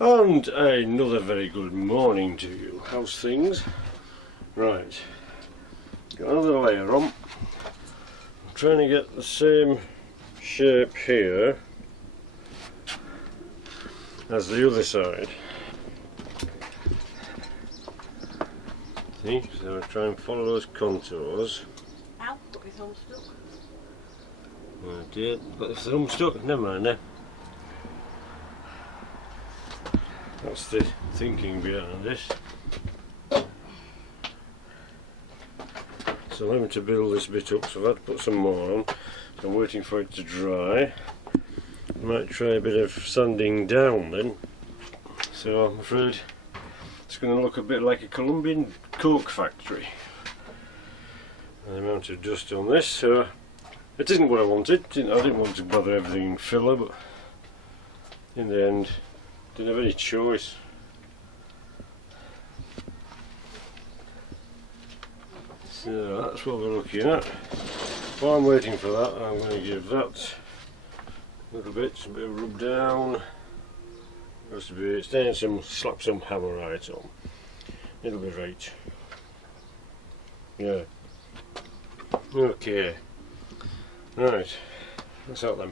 And another very good morning to you. How's things? Right, got another layer on. I'm trying to get the same shape here as the other side. See, so I try and follow those contours. Ow, got my thumb stuck. Oh dear, got the thumb stuck, never mind then. That's the thinking behind this. So I'm having to build this bit up, so I've had to put some more on. So I'm waiting for it to dry. I might try a bit of sanding down then. So I'm afraid it's going to look a bit like a Colombian coke factory. The amount of dust on this, so it isn't what I wanted. I didn't want to bother everything in filler, but in the end didn't have any choice. So that's what we're looking at. While I'm waiting for that, I'm going to give that a little bit of rub down. Has to be, then slap some hammerite on. It'll be right. Yeah. Okay. Right. That's out then.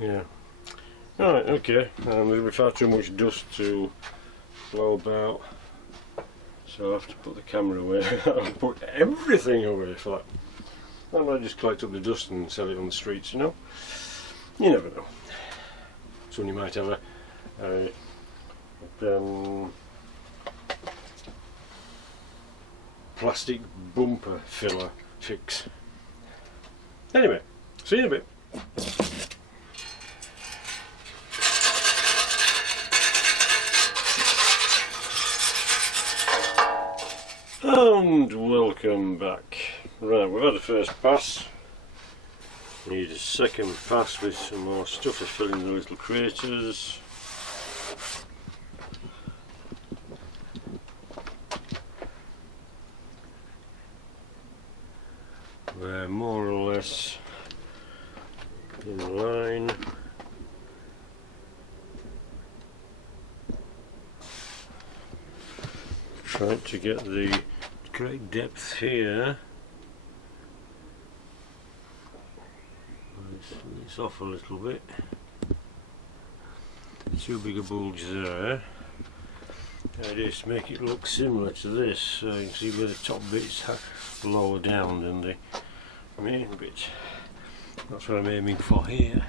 Yeah. Right, okay. There'll be far too much dust to blow about. So I'll have to put the camera away. I'll put everything away for that. I might just collect up the dust and sell it on the streets, you know? You never know. Someone might have a plastic bumper filler fix. Anyway, see you in a bit. And welcome back. Right, we've had the first pass. Need a second pass with some more stuff to fill in the little craters. We're more or less in line. Trying to get the correct depth here. It's off a little bit. Too big a bulge there. The idea is to make it look similar to this, so you can see where the top bit's lower down than the main bit. That's what I'm aiming for here.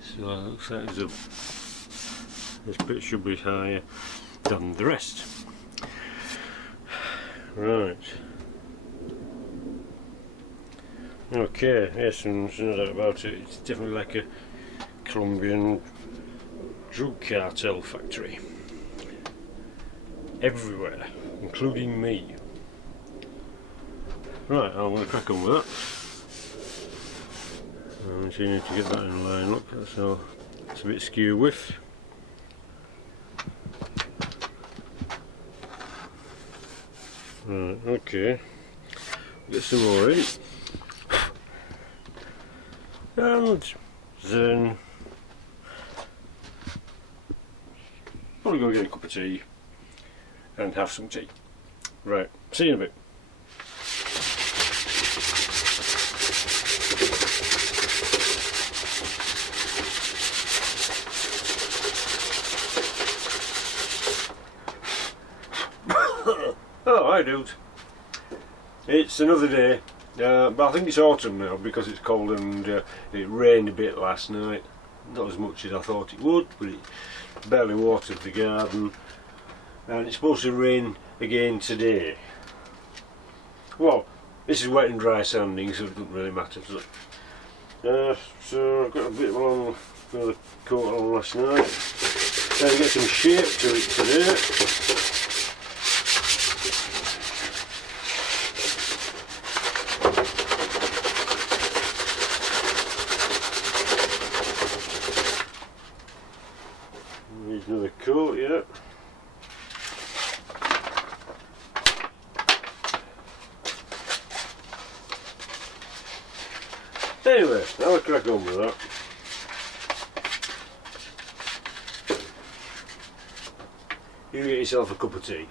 So it looks like this bit should be higher than the rest. Right. Okay, yes, and there's no doubt about it. It's definitely like a Colombian drug cartel factory. Everywhere, including me. Right, I'm going to crack on with that. I'm just need to get that in line. Look, so it's a bit skew with. Right, okay. Get some more in. And then probably go get a cup of tea and have some tea. Right, see you in a bit. Oh, hi dudes. It's another day. But I think it's autumn now because it's cold and it rained a bit last night. Not as much as I thought it would, but it barely watered the garden. And it's supposed to rain again today. Well, this is wet and dry sanding, so it doesn't really matter, does it? So I've got a bit of another coat on last night. Trying to get some shape to it today. Another coat, yeah. Anyway, I'll crack on with that. you get yourself a cup of tea.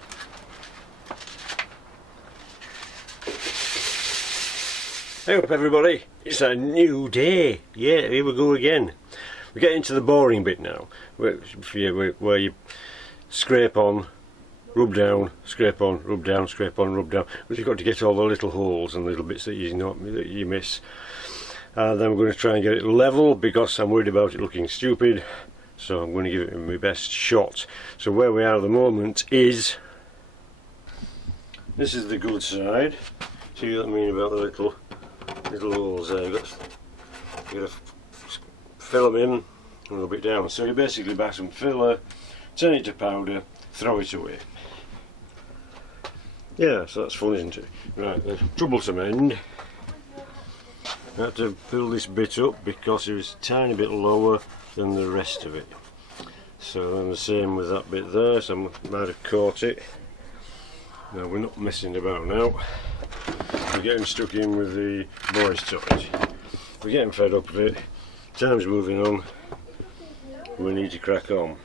Hey up everybody, it's a new day. Yeah, here we go again. We get into the boring bit now, where you scrape on, rub down, scrape on, rub down, scrape on, rub down. But you've got to get all the little holes and little bits that you miss. Then we're going to try and get it level because I'm worried about it looking stupid. So I'm going to give it my best shot. So where we are at the moment is, this is the good side. See what I mean about the little holes there. You've got to fill them in a little bit down. So you basically buy some filler, turn it to powder, throw it away. Yeah, so that's fun, isn't it? Right, the troublesome end. I had to fill this bit up because it was a tiny bit lower than the rest of it. So I'm the same with that bit there, so I might have caught it. Now we're not messing about now. We're getting stuck in with the boys' toys. We're getting fed up with it. Time's moving on. We need to crack on.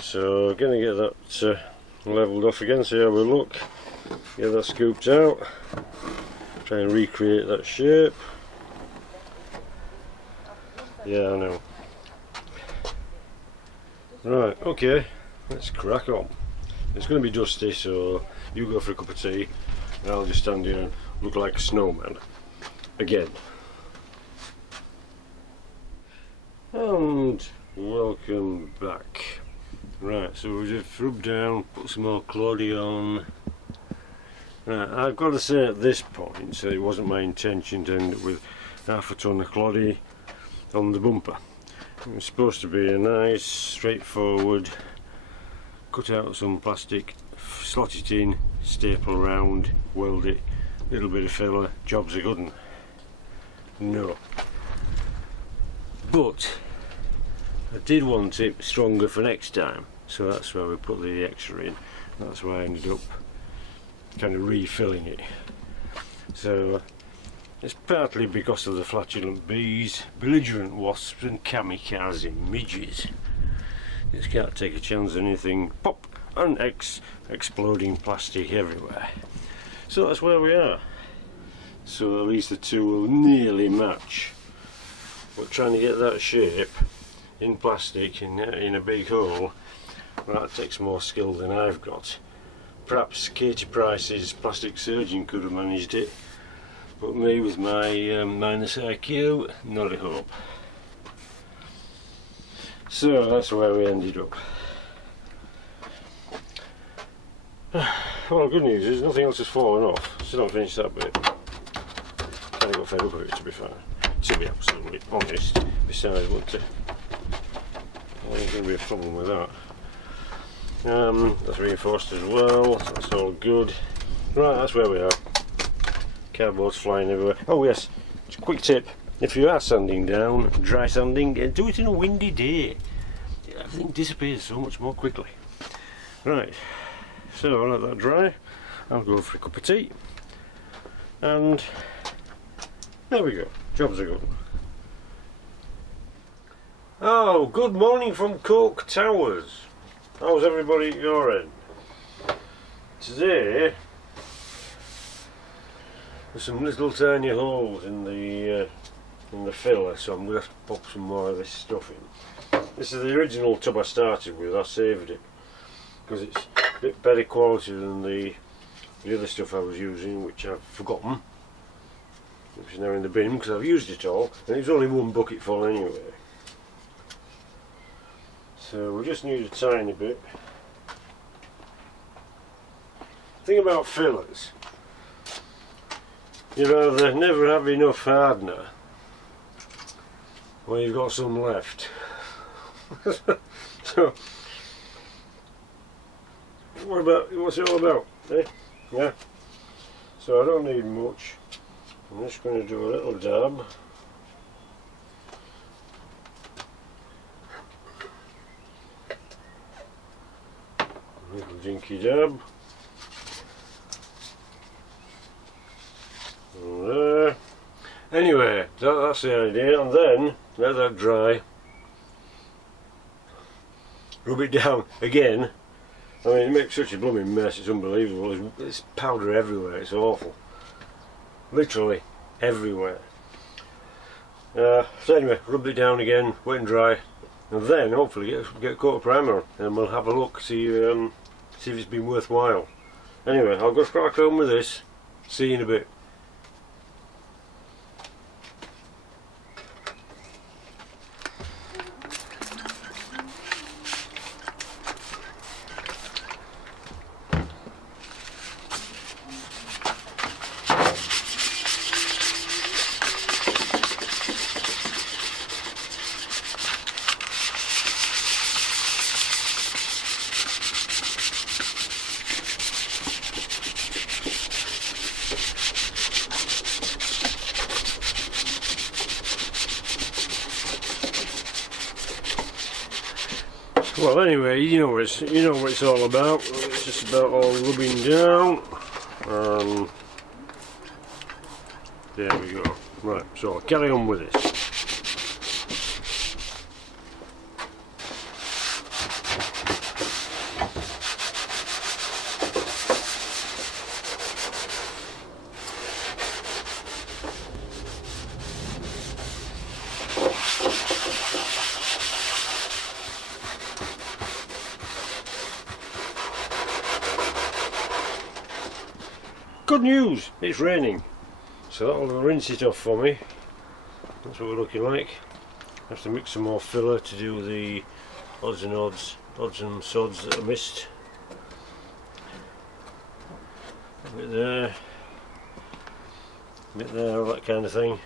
So we're going to get that levelled off again, see how we look. Get that scooped out. Try and recreate that shape. Yeah, I know. Right, okay, let's crack on. It's going to be dusty, so you go for a cup of tea and I'll just stand here and look like a snowman again. And welcome back. Right, so we just rub down, put some more cloddy on. Right, I've got to say at this point, so it wasn't my intention to end up with half a ton of cloddy on the bumper. It was supposed to be a nice, straightforward, cut out some plastic, slot it in, staple round, weld it, little bit of filler, job's a good one. No. But I did want it stronger for next time, so that's why we put the extra in. That's why I ended up kind of refilling it. So it's partly because of the flatulent bees, belligerent wasps and kamikaze midges. Just can't take a chance on anything pop and exploding plastic everywhere. So that's where we are. So at least the two will nearly match. But trying to get that shape in plastic in a big hole, well, that takes more skill than I've got. Perhaps Katie Price's plastic surgeon could have managed it, but me with my minus IQ, not a hope. So that's where we ended up. Well, good news is nothing else has fallen off, so don't finish that bit. Kind of got fed up of it, to be fair. To be absolutely honest. Besides, there ain't going to be a problem with that. That's reinforced as well, so that's all good. Right, that's where we are. Cardboard's flying everywhere. Oh yes, just a quick tip. If you are sanding down, dry sanding, do it in a windy day. Everything disappears so much more quickly. Right, so I'll let that dry. I'll go for a cup of tea. And there we go, jobs are good. Oh, good morning from Coke Towers. How's everybody at your end? Today there's some little tiny holes in the filler, so I'm going to have to pop some more of this stuff in. This is the original tub I started with. I saved it because it's a bit better quality than the other stuff I was using, which I've forgotten, which is now in the bin because I've used it all, and it's only one bucket full anyway. So we just need a tiny bit. The thing about fillers, you'd rather never have enough hardener when you've got some left. So, what's it all about? Eh? Yeah. So I don't need much. I'm just going to do a little dab. Little dinky dab. And there. Anyway, that's the idea, and then let that dry. rub it down again. I mean, it makes such a blooming mess, it's unbelievable. There's powder everywhere, it's awful. Literally everywhere. So anyway, rub it down again, wet and dry, and then hopefully get a coat of primer on, and we'll have a look, see if it's been worthwhile. Anyway, I'll go crack on with this. See you in a bit. Well, anyway, you know what it's all about. It's just about all rubbing down. There we go. Right, so I'll carry on with this. Good news, it's raining, so that'll rinse it off for me. That's what we're looking like. I have to mix some more filler to do the odds and sods that I missed. A bit there, all that kind of thing.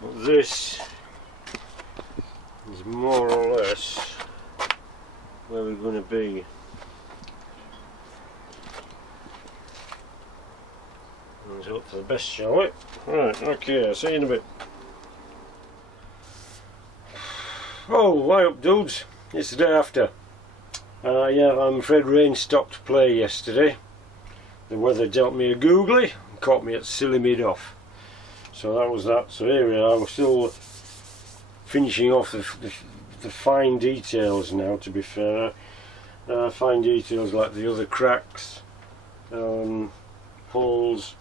But this is more or less where we're going to be. Let's hope for the best, shall we? Right, okay, I'll see you in a bit. Oh, why up, dudes? It's the day after. Yeah, I'm afraid rain stopped play yesterday. The weather dealt me a googly and caught me at silly mid-off. So that was that. So here we are, we're still finishing off the fine details now, to be fair. Fine details like the other cracks, holes,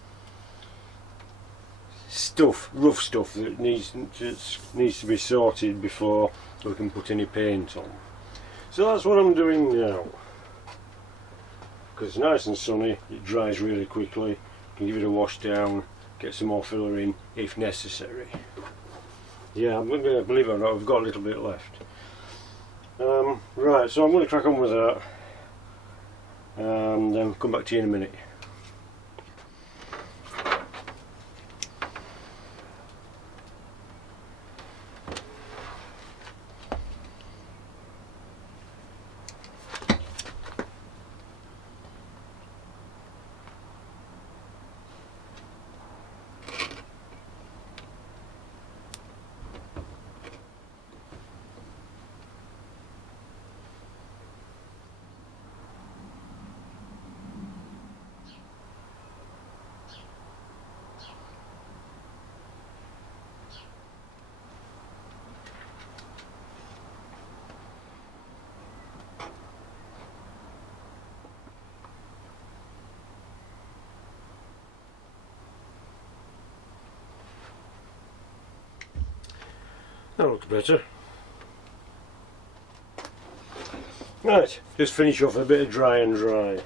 rough stuff that needs to be sorted before we can put any paint on. So that's what I'm doing now. Because it's nice and sunny, it dries really quickly. You can give it a wash down, get some more filler in if necessary. Yeah, I'm going to, believe it or not, I've got a little bit left. Right, so I'm going to crack on with that, and then come back to you in a minute. That looks better. Right, just finish off a bit of dry and dry.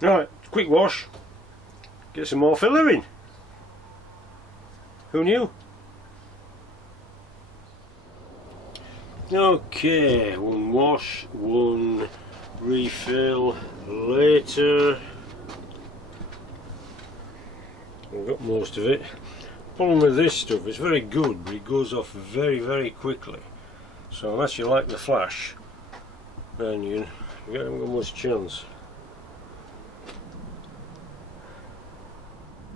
Right, quick wash, get some more filler in. Who knew? Okay, one wash, one refill later. We've got most of it. Problem with this stuff, it's very good, but it goes off very, very quickly. So unless you like the flash, then you haven't got much chance.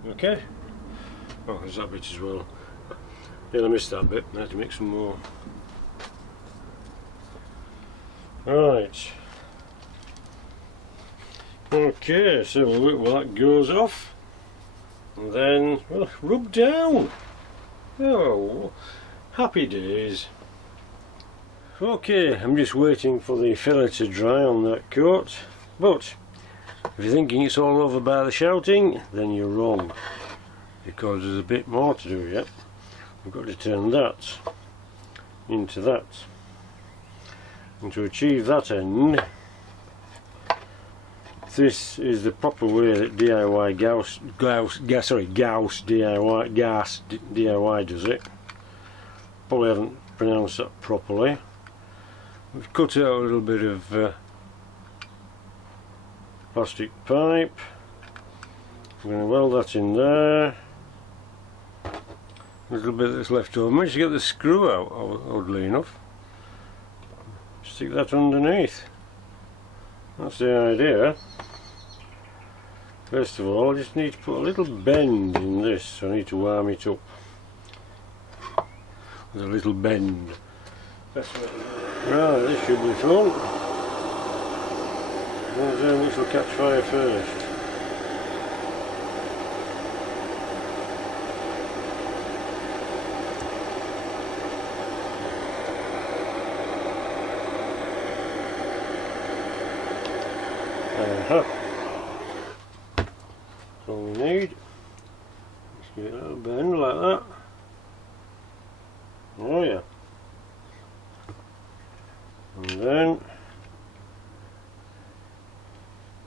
Okay. Oh, there's that bit as well. Yeah, I missed that bit. I had to make some more. Right. Okay, so well, that goes off. And then, well, rub down. Oh, happy days. Okay, I'm just waiting for the filler to dry on that coat. But if you're thinking it's all over by the shouting, then you're wrong. Because there's a bit more to do yet. We've got to turn that into that. And to achieve that end, this is the proper way that DIY Gauss DIY does it. Probably haven't pronounced that properly. We've cut out a little bit of plastic pipe. I'm going to weld that in there. A little bit that's left over. Managed to get the screw out, oddly enough. Stick that underneath. That's the idea. First of all, I just need to put a little bend in this, so I need to warm it up with a little bend. Right, this should be fun. This will catch fire first. That's all we need. Just get a little bend like that. Oh yeah. And then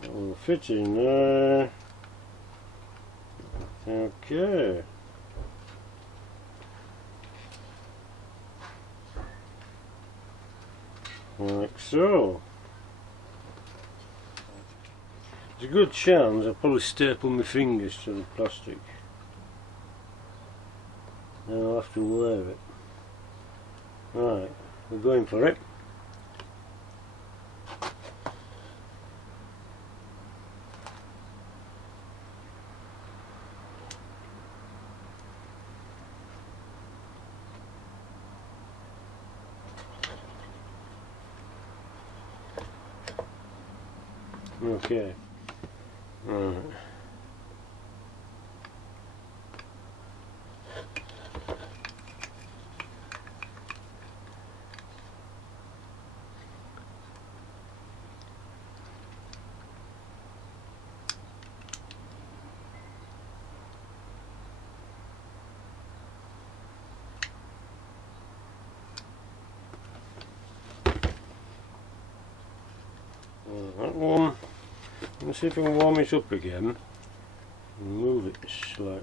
that will fit in there. Okay. Like so. There's a good chance I'll probably staple my fingers to the plastic. Then I'll have to wave it. Right, we're going for it. Okay. Right. That one. Let's see if I can warm it up again and move it slightly.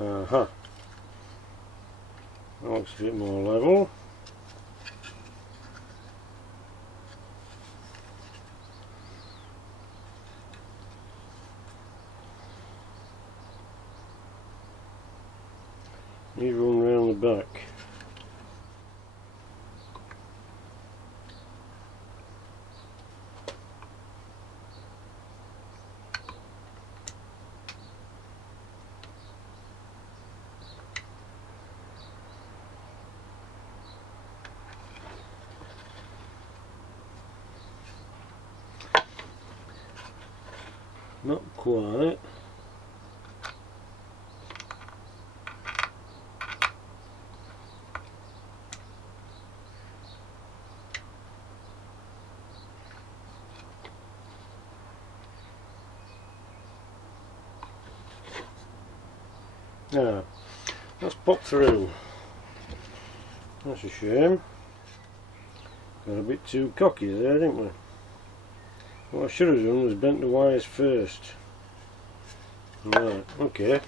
Aha. That looks a bit more level. Need one round the back. Not quite. Now, let's pop through. That's a shame. Got a bit too cocky there, didn't we? What I should have done was bent the wires first. Right, okay.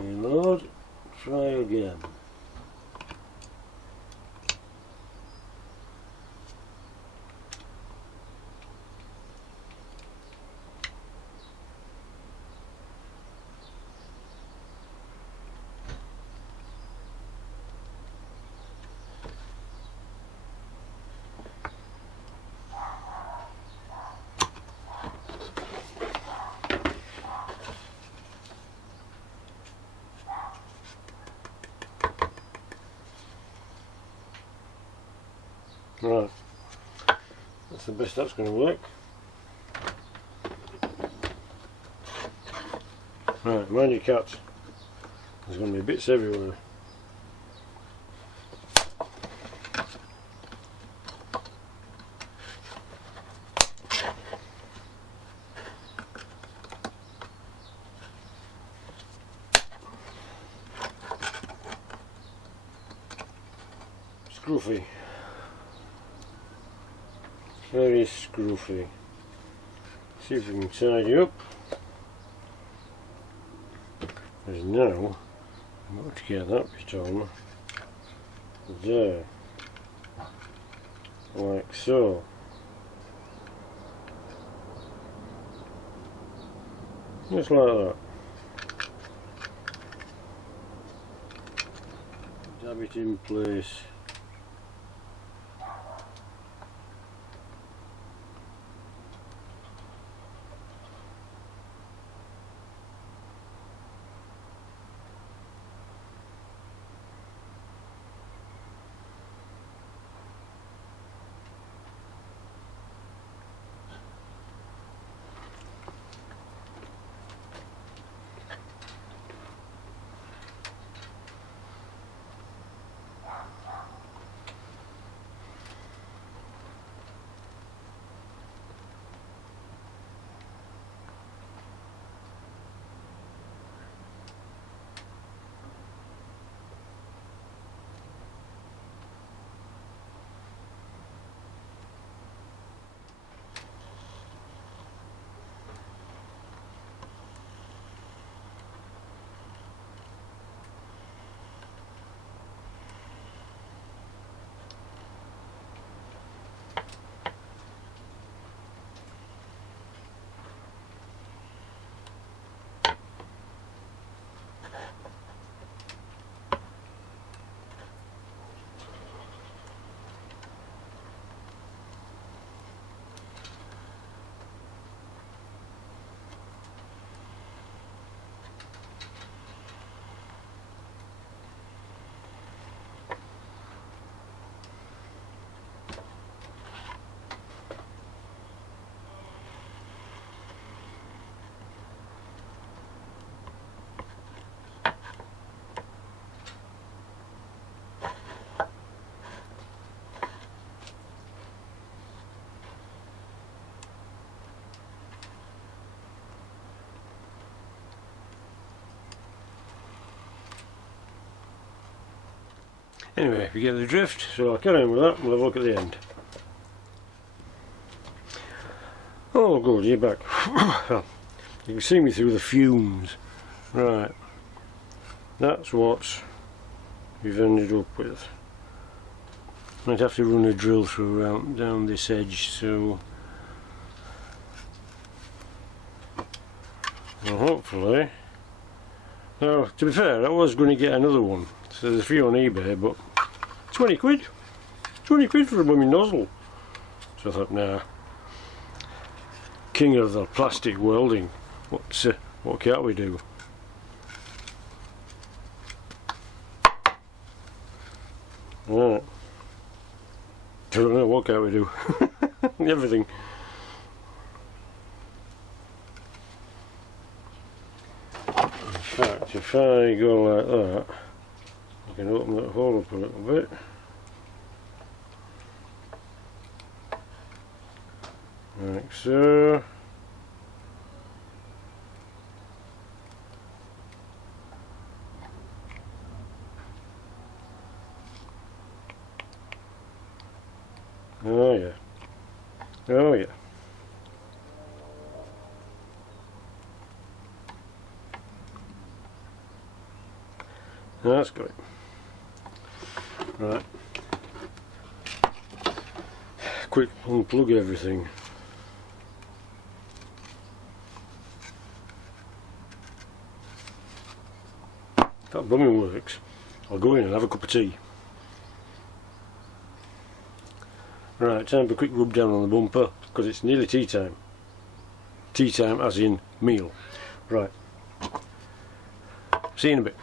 Reload, try again. Right, that's the best that's going to work. Right, mind your cats, there's going to be bits everywhere. Scruffy. Very scruffy. See if we can tidy up. Because now I'm going to get that bit on there, like so. Just like that. Dab it in place. Anyway, if you get the drift, so I'll carry on with that and we'll have a look at the end. Oh good, you're back. You can see me through the fumes. Right, that's what we've ended up with. Might have to run a drill through down this edge, so well, hopefully. Now, to be fair, I was going to get another one. So there's a few on eBay, but 20 quid. 20 quid for a blooming nozzle. So I thought, nah. King of the plastic welding. What can't we do? Right. I don't know, what can't we do? Everything. In fact, if I go like that, I can open that hole up a little bit. Like so. Oh yeah. Oh yeah. That's got it. Right. Quick unplug everything. If that bumming works, I'll go in and have a cup of tea. Right, time for a quick rub down on the bumper because it's nearly tea time. Tea time as in meal. Right. See you in a bit.